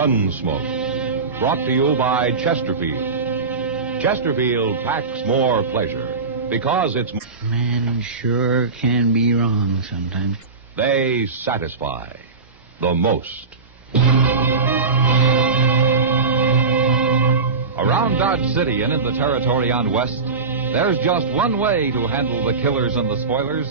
Gunsmoke, brought to you by Chesterfield. Chesterfield packs more pleasure because it's... Man sure can be wrong sometimes. They satisfy the most. Around Dodge City and in the territory on West, there's just one way to handle the killers and the spoilers,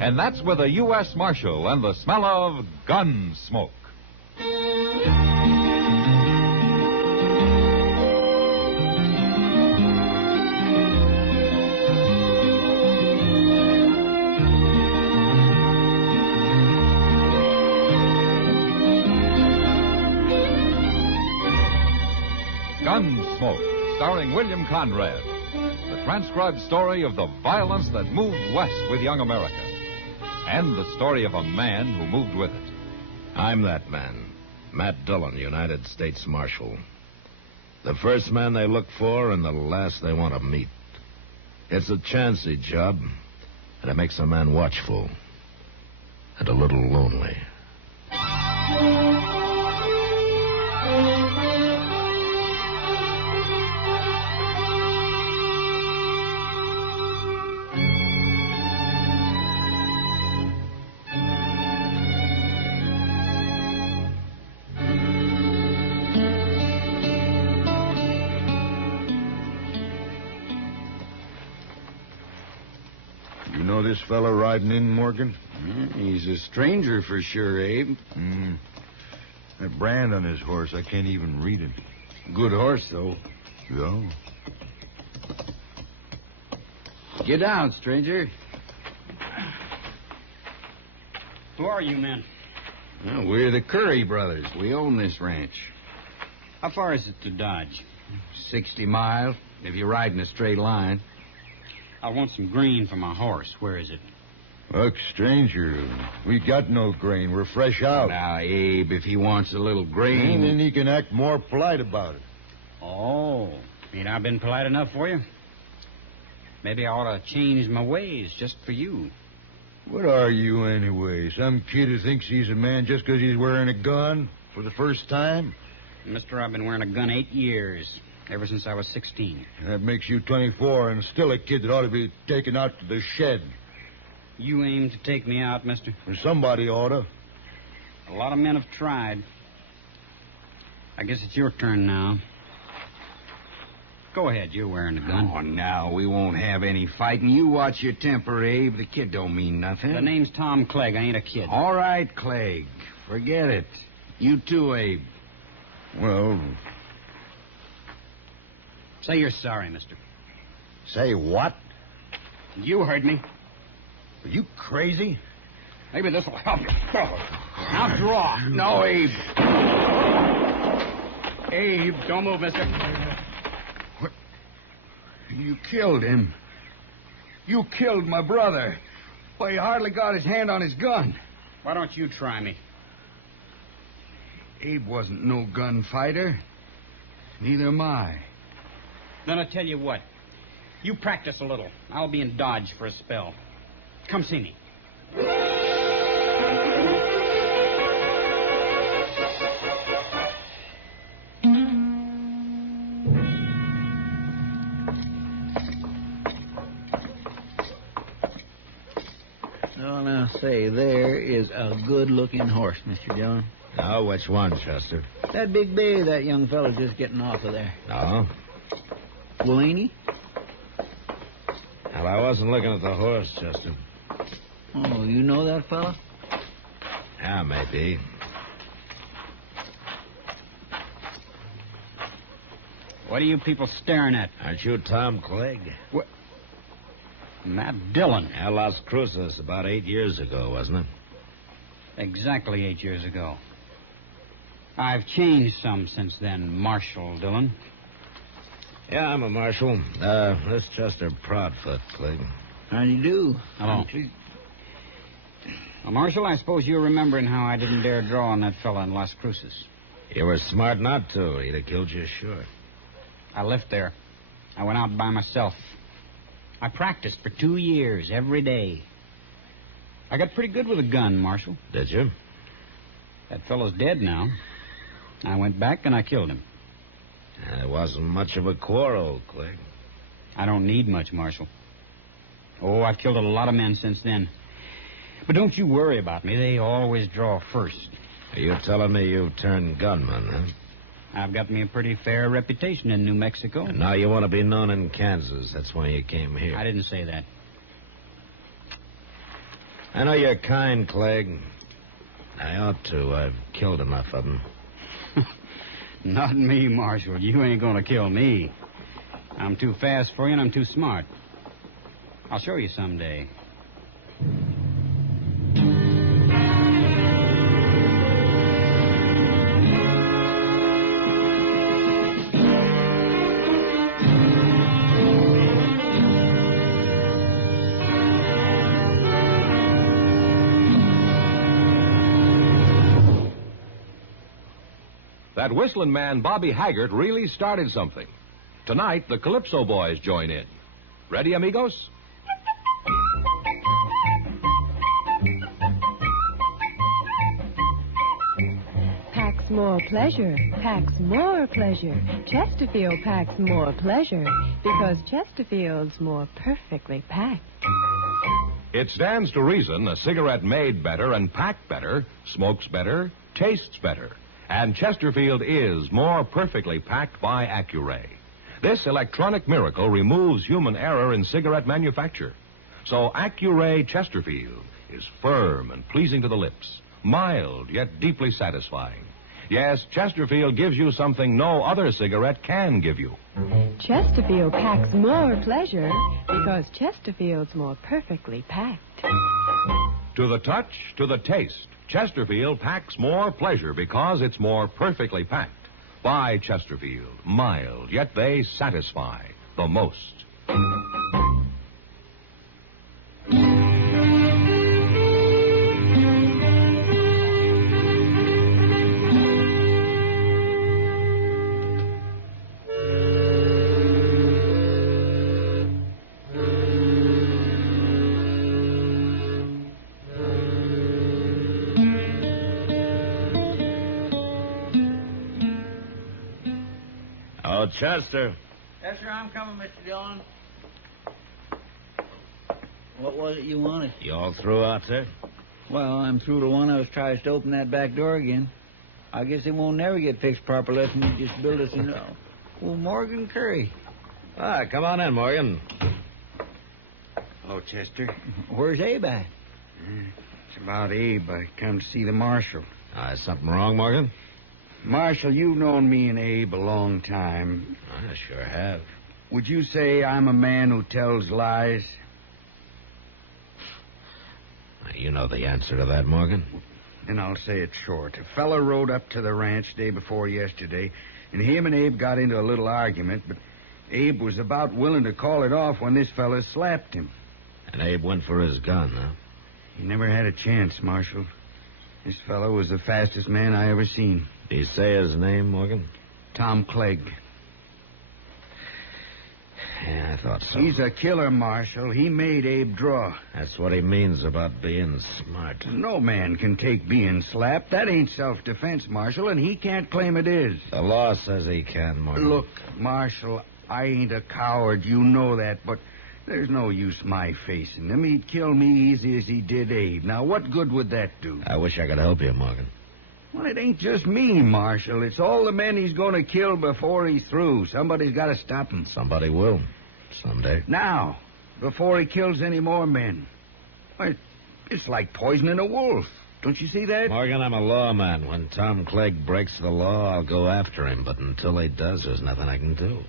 and that's with a U.S. Marshal and the smell of Gunsmoke. Gunsmoke, starring William Conrad. The transcribed story of the violence that moved west with young America. And the story of a man who moved with it. I'm that man, Matt Dillon, United States Marshal. The first man they look for and the last they want to meet. It's a chancy job, and it makes a man watchful and a little lonely. Know this fella riding in, Morgan? He's a stranger for sure, Abe. That brand on his horse, I can't even read it. Good horse, though. Yeah. Get down, stranger. Who are you men? Well, we're the Curry brothers. We own this ranch. How far is it to Dodge? 60 miles, if you ride in a straight line. I want some grain for my horse. Where is it? Look, stranger, we got no grain. We're fresh out. Now, Abe, if he wants a little grain... then he can act more polite about it. Oh, ain't I been polite enough for you? Maybe I ought to change my ways just for you. What are you, anyway? Some kid who thinks he's a man just because he's wearing a gun for the first time? Mister, I've been wearing a gun 8 years. Ever since I was 16. That makes you 24 and still a kid that ought to be taken out to the shed. You aim to take me out, mister? Or somebody ought to. A lot of men have tried. I guess it's your turn now. Go ahead, you're wearing a gun. Oh, now, we won't have any fighting. You watch your temper, Abe. The kid don't mean nothing. The name's Tom Clegg. I ain't a kid. All right, Clegg. Forget it. You too, Abe. Well... Say you're sorry, mister. Say what? You heard me. Are you crazy? Maybe this'll help you. Now draw. No, Abe. Abe, don't move, mister. What? You killed him. You killed my brother. Why, he hardly got his hand on his gun. Why don't you try me? Abe wasn't no gunfighter. Neither am I. Then I'll tell you what. You practice a little. I'll be in Dodge for a spell. Come see me. Well, now, say, there is a good-looking horse, Mr. Dillon. Now, which one, Chester? That big bay that young fellow's just getting off of there. No? Well, ain't he? Well, I wasn't looking at the horse, Chester. Oh, you know that fella? Yeah, maybe. What are you people staring at? Aren't you Tom Clegg? What? Matt Dillon. Yeah, Las Cruces about 8 years ago, wasn't it? Exactly 8 years ago. I've changed some since then, Marshal Dillon. Yeah, I'm a marshal. This Chester Proudfoot, Clegg. How do you do? Hello. Well, Marshal, I suppose you're remembering how I didn't dare draw on that fella in Las Cruces. You were smart not to. He'd have killed you, sure. I left there. I went out by myself. I practiced for 2 years, every day. I got pretty good with a gun, Marshal. Did you? That fellow's dead now. I went back and I killed him. It wasn't much of a quarrel, Clegg. I don't need much, Marshal. Oh, I've killed a lot of men since then. But don't you worry about me. They always draw first. Are you telling me you've turned gunman, huh? I've got me a pretty fair reputation in New Mexico. And now you want to be known in Kansas. That's why you came here. I didn't say that. I know you're kind, Clegg. I ought to. I've killed enough of them. Not me, Marshal. You ain't gonna kill me. I'm too fast for you and I'm too smart. I'll show you someday. That whistling man, Bobby Haggart, really started something. Tonight, the Calypso Boys join in. Ready, amigos? Packs more pleasure, packs more pleasure. Chesterfield packs more pleasure because Chesterfield's more perfectly packed. It stands to reason a cigarette made better and packed better, smokes better, tastes better. And Chesterfield is more perfectly packed by Accuray. This electronic miracle removes human error in cigarette manufacture. So Accuray Chesterfield is firm and pleasing to the lips, mild yet deeply satisfying. Yes, Chesterfield gives you something no other cigarette can give you. Chesterfield packs more pleasure because Chesterfield's more perfectly packed. To the touch, to the taste, Chesterfield packs more pleasure because it's more perfectly packed. By Chesterfield, mild, yet they satisfy the most. Oh, Chester. Yes, sir, I'm coming, Mr. Dillon. What was it you wanted? You all through out there? Well, I'm through to one. I was trying to open that back door again. I guess it won't never get fixed properly unless you just build us a... Oh, Morgan Curry. Come on in, Morgan. Hello, Chester. Where's Abe at? It's about Abe. I come to see the marshal. Is something wrong, Morgan? Marshal, you've known me and Abe a long time. I sure have. Would you say I'm a man who tells lies? You know the answer to that, Morgan. Then I'll say it short. A fella rode up to the ranch day before yesterday, and him and Abe got into a little argument, but Abe was about willing to call it off when this fella slapped him. And Abe went for his gun, huh? He never had a chance, Marshal. This fellow was the fastest man I ever seen. Did he say his name, Morgan? Tom Clegg. Yeah, I thought so. He's a killer, Marshal. He made Abe draw. That's what he means about being smart. No man can take being slapped. That ain't self-defense, Marshal, and he can't claim it is. The law says he can, Morgan. Look, Marshal, I ain't a coward. You know that, but there's no use my facing him. He'd kill me easy as he did Abe. Now, what good would that do? I wish I could help you, Morgan. Well, it ain't just me, Marshal. It's all the men he's going to kill before he's through. Somebody's got to stop him. Somebody will. Someday. Now, before he kills any more men. Why, it's like poisoning a wolf. Don't you see that? Morgan, I'm a lawman. When Tom Clegg breaks the law, I'll go after him. But until he does, there's nothing I can do.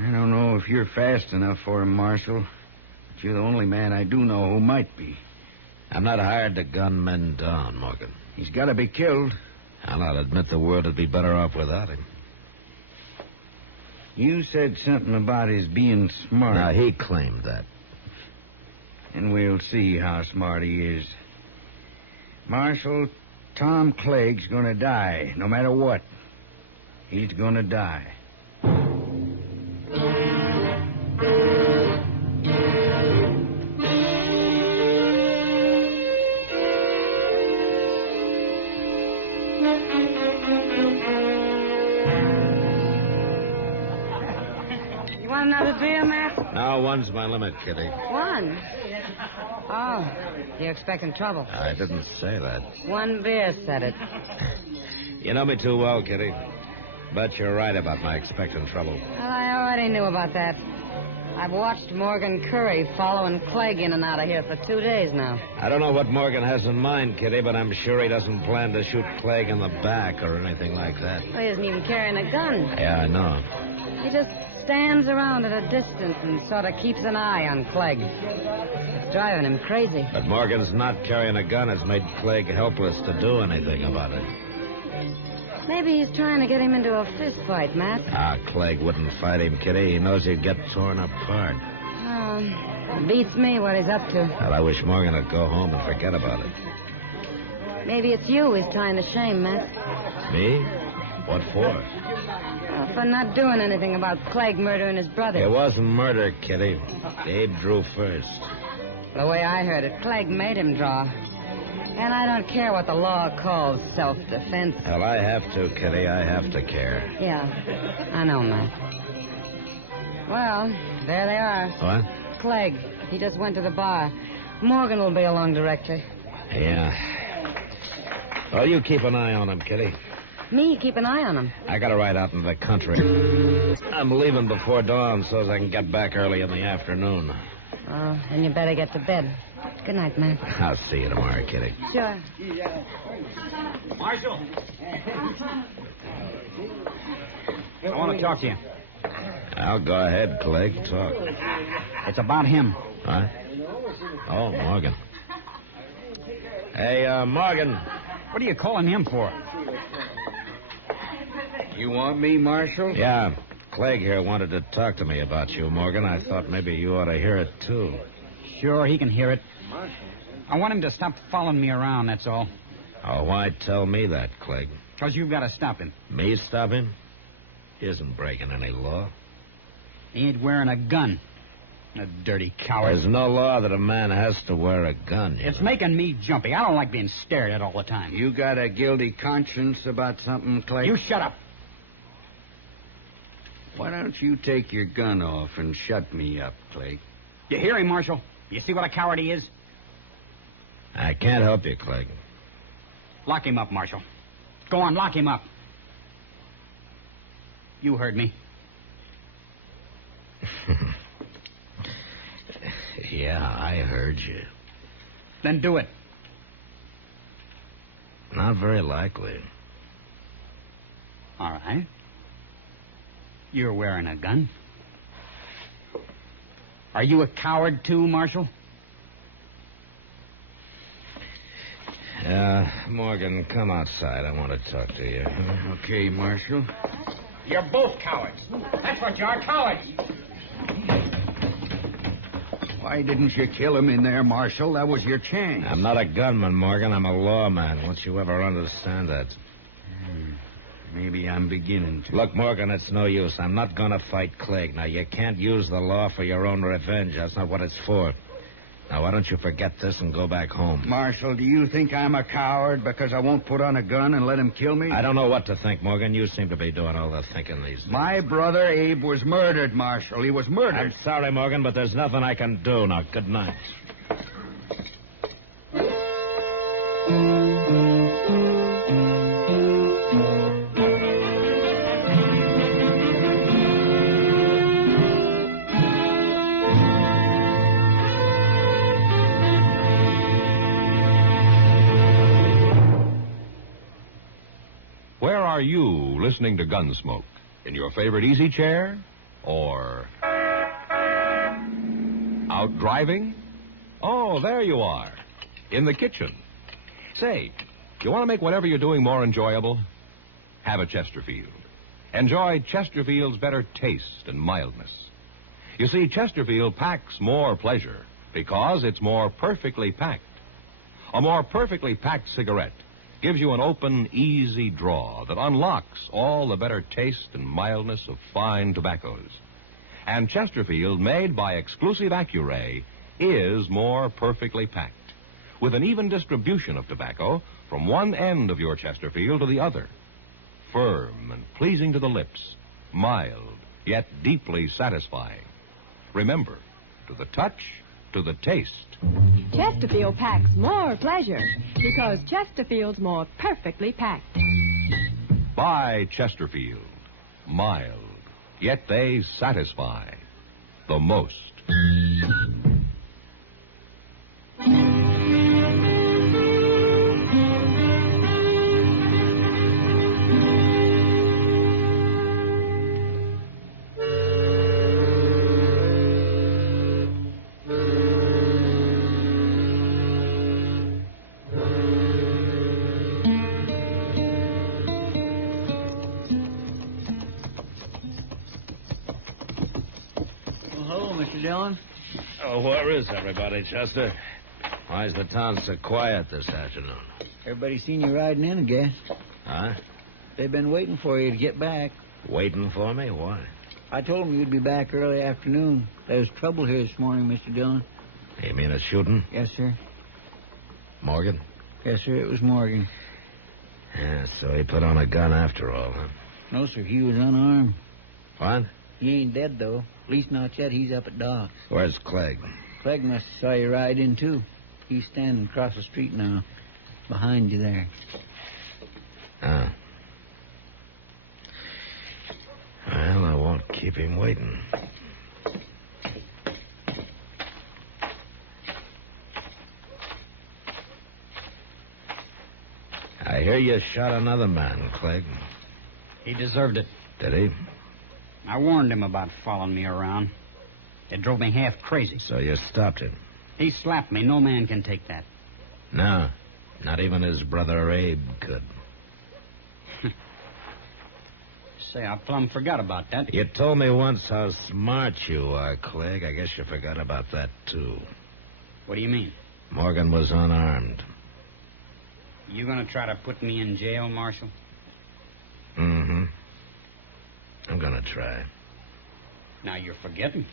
I don't know if you're fast enough for him, Marshal. But you're the only man I do know who might be. I'm not hired to gun men down, Morgan. He's got to be killed. And I'll admit the world would be better off without him. You said something about his being smart. Now, he claimed that. And we'll see how smart he is. Marshal, Tom Clegg's going to die, no matter what. He's going to die. Want another beer, Matt? No, one's my limit, Kitty. One. Oh, you're expecting trouble. I didn't say that. One beer said it. You know me too well, Kitty. Bet you're right about my expecting trouble. Well, I already knew about that. I've watched Morgan Curry following Clegg in and out of here for 2 days now. I don't know what Morgan has in mind, Kitty, but I'm sure he doesn't plan to shoot Clegg in the back or anything like that. Well, he isn't even carrying a gun. Yeah, I know. He just stands around at a distance and sort of keeps an eye on Clegg. It's driving him crazy. But Morgan's not carrying a gun has made Clegg helpless to do anything about it. Maybe he's trying to get him into a fist fight, Matt. Clegg wouldn't fight him, Kitty. He knows he'd get torn apart. Beats me what he's up to. Well, I wish Morgan would go home and forget about it. Maybe it's you he's trying to shame, Matt. Me? What for? Well, for not doing anything about Clegg murdering his brother. It wasn't murder, Kitty. Abe drew first. The way I heard it, Clegg made him draw. And I don't care what the law calls self-defense. Well, I have to, Kitty. I have to care. Yeah, I know, Matt. Well, there they are. What? Clegg. He just went to the bar. Morgan will be along directly. Yeah. Well, you keep an eye on him, Kitty. Me? Keep an eye on him. I gotta ride out into the country. I'm leaving before dawn so as I can get back early in the afternoon. Oh, then you better get to bed. Good night, Matt. I'll see you tomorrow, Kitty. Sure. Marshal. I want to talk to you. I'll go ahead, Clegg. Talk. It's about him. What? Oh, Morgan. Hey, Morgan. What are you calling him for? You want me, Marshal? Yeah. Clegg here wanted to talk to me about you, Morgan. I thought maybe you ought to hear it, too. Sure, he can hear it. I want him to stop following me around, that's all. Oh, why tell me that, Clegg? Because you've got to stop him. Me stop him? He isn't breaking any law. He ain't wearing a gun. A dirty coward. There's no law that a man has to wear a gun. It's making me jumpy. I don't like being stared at all the time. You got a guilty conscience about something, Clegg? You shut up. Why don't you take your gun off and shut me up, Clegg? You hear him, Marshal? You see what a coward he is? I can't help you, Clegg. Lock him up, Marshal. Go on, lock him up. You heard me. Yeah, I heard you. Then do it. Not very likely. All right. You're wearing a gun. Are you a coward, too, Marshal? Morgan, come outside. I want to talk to you. Okay, Marshal. You're both cowards. That's what you are, cowards. Why didn't you kill him in there, Marshal? That was your chance. I'm not a gunman, Morgan. I'm a lawman. Won't you ever understand that? Maybe I'm beginning to. Look, Morgan, it's no use. I'm not going to fight Clegg. Now, you can't use the law for your own revenge. That's not what it's for. Now, why don't you forget this and go back home? Marshal, do you think I'm a coward because I won't put on a gun and let him kill me? I don't know what to think, Morgan. You seem to be doing all the thinking these days. My brother Abe was murdered, Marshal. He was murdered. I'm sorry, Morgan, but there's nothing I can do. Now, good night. Where are you listening to Gunsmoke? In your favorite easy chair? Or out driving? Oh, there you are. In the kitchen. Say, you want to make whatever you're doing more enjoyable? Have a Chesterfield. Enjoy Chesterfield's better taste and mildness. You see, Chesterfield packs more pleasure because it's more perfectly packed. A more perfectly packed cigarette gives you an open, easy draw that unlocks all the better taste and mildness of fine tobaccos. And Chesterfield, made by exclusive Accuray, is more perfectly packed, with an even distribution of tobacco from one end of your Chesterfield to the other. Firm and pleasing to the lips, mild, yet deeply satisfying. Remember, to the touch, to the taste. Chesterfield packs more pleasure because Chesterfield's more perfectly packed. By Chesterfield. Mild, yet they satisfy the most. Mr. Dillon? Oh, where is everybody, Chester? Why is the town so quiet this afternoon? Everybody seen you riding in, I guess. Huh? They've been waiting for you to get back. Waiting for me? Why? I told them you'd be back early afternoon. There was trouble here this morning, Mr. Dillon. You mean a shooting? Yes, sir. Morgan? Yes, sir, it was Morgan. Yeah, so he put on a gun after all, huh? No, sir, he was unarmed. What? He ain't dead, though. At least not yet. He's up at Doc's. Where's Clegg? Clegg must have saw you ride in, too. He's standing across the street now. Behind you there. Ah. Well, I won't keep him waiting. I hear you shot another man, Clegg. He deserved it. Did he? I warned him about following me around. It drove me half crazy. So you stopped him? He slapped me. No man can take that. No. Not even his brother Abe could. Say, I plumb forgot about that. You told me once how smart you are, Clegg. I guess you forgot about that, too. What do you mean? Morgan was unarmed. You gonna try to put me in jail, Marshal? Mm-hmm. I'm gonna try. Now you're forgetting.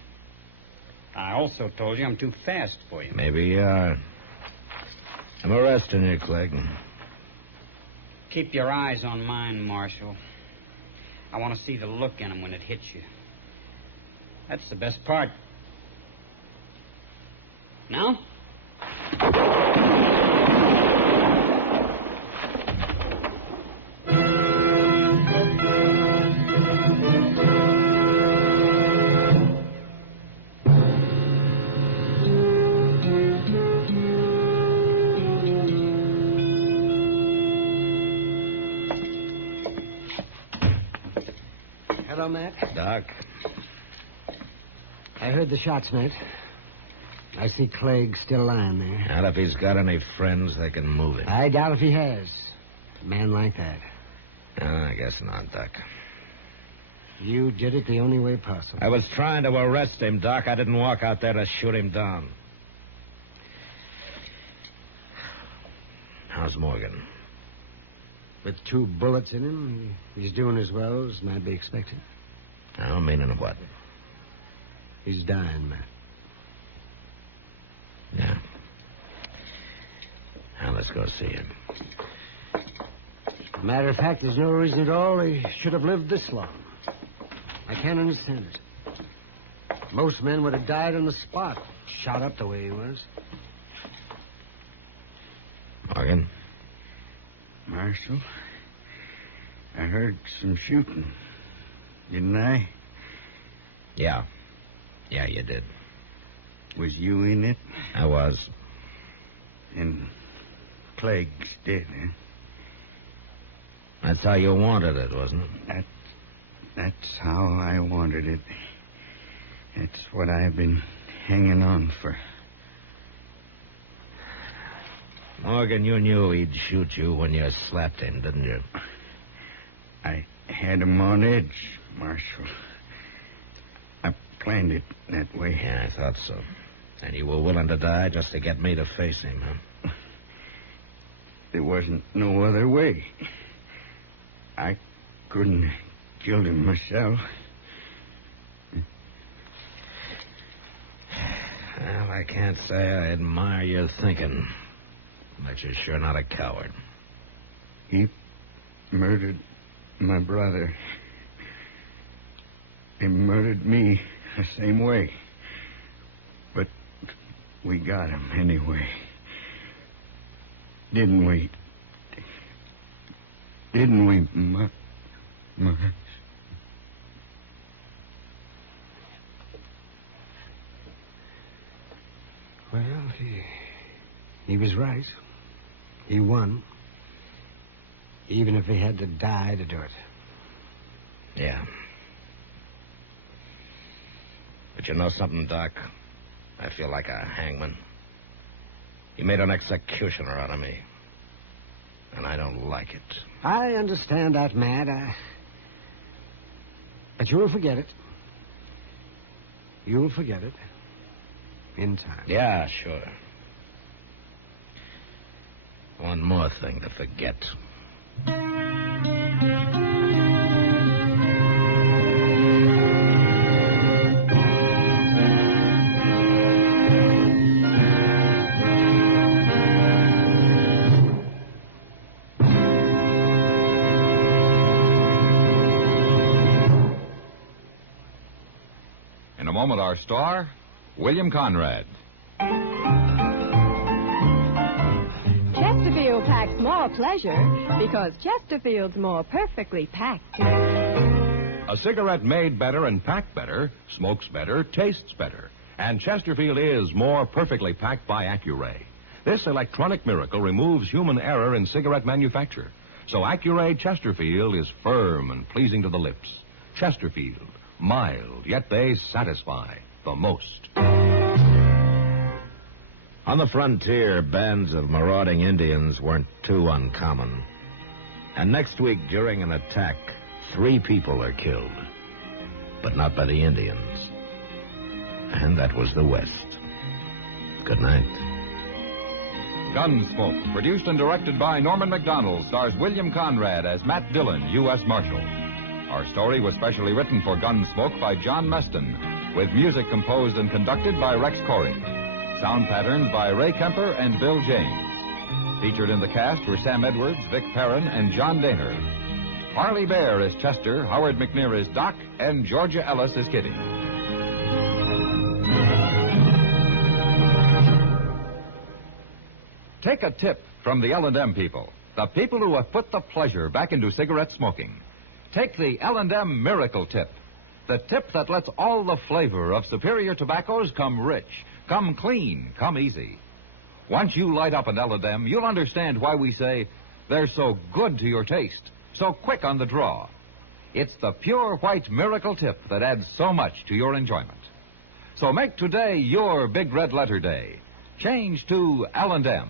I also told you I'm too fast for you. Maybe you are. I'm arresting you, Clegg. Keep your eyes on mine, Marshal. I want to see the look in them when it hits you. That's the best part. Now? Hello, Matt. Doc. I heard the shots, Matt. I see Clegg still lying there. Not if he's got any friends, they can move him. I doubt if he has. A man like that. I guess not, Doc. You did it the only way possible. I was trying to arrest him, Doc. I didn't walk out there to shoot him down. How's Morgan? With 2 bullets in him, he's doing as well as might be expected. I don't mean in what? He's dying, Matt. Yeah. Now, let's go see him. Matter of fact, there's no reason at all he should have lived this long. I can't understand it. Most men would have died on the spot, shot up the way he was. Morgan? Marshal, I heard some shooting. Didn't I? Yeah. Yeah, you did. Was you in it? I was. And Clegg's dead, eh? That's how you wanted it, wasn't it? That's how I wanted it. That's what I've been hanging on for. Morgan, you knew he'd shoot you when you slapped him, didn't you? I had him on edge, Marshal. I planned it that way. Yeah, I thought so. And you were willing to die just to get me to face him, huh? There wasn't no other way. I couldn't have killed him myself. Well, I can't say I admire your thinking. But you're sure not a coward. He murdered my brother. They murdered me the same way. But we got him anyway. Didn't we? Didn't we, Marsh? Well, he was right. He won. Even if he had to die to do it. Yeah. But you know something, Doc? I feel like a hangman. He made an executioner out of me. And I don't like it. I understand that, Matt. But you'll forget it. You'll forget it. In time. Yeah, sure. One more thing to forget. In a moment, our star, William Conrad. Chesterfield packs more pleasure because Chesterfield's more perfectly packed. A cigarette made better and packed better, smokes better, tastes better. And Chesterfield is more perfectly packed by Accuray. This electronic miracle removes human error in cigarette manufacture. So Accuray Chesterfield is firm and pleasing to the lips. Chesterfield, mild, yet they satisfy the most. On the frontier, bands of marauding Indians weren't too uncommon. And next week, during an attack, 3 people are killed. But not by the Indians. And that was the West. Good night. Gunsmoke, produced and directed by Norman Macdonnell, stars William Conrad as Matt Dillon, U.S. Marshal. Our story was specially written for Gunsmoke by John Meston, with music composed and conducted by Rex Corey. Sound patterns by Ray Kemper and Bill James. Featured in the cast were Sam Edwards, Vic Perrin, and John Daner. Harley Bear is Chester, Howard McNear is Doc, and Georgia Ellis is Kitty. Take a tip from the L&M people, the people who have put the pleasure back into cigarette smoking. Take the L&M Miracle Tip, the tip that lets all the flavor of superior tobaccos come rich, come clean, come easy. Once you light up an L&M, you'll understand why we say they're so good to your taste, so quick on the draw. It's the pure white miracle tip that adds so much to your enjoyment. So make today your big red letter day. Change to L&M.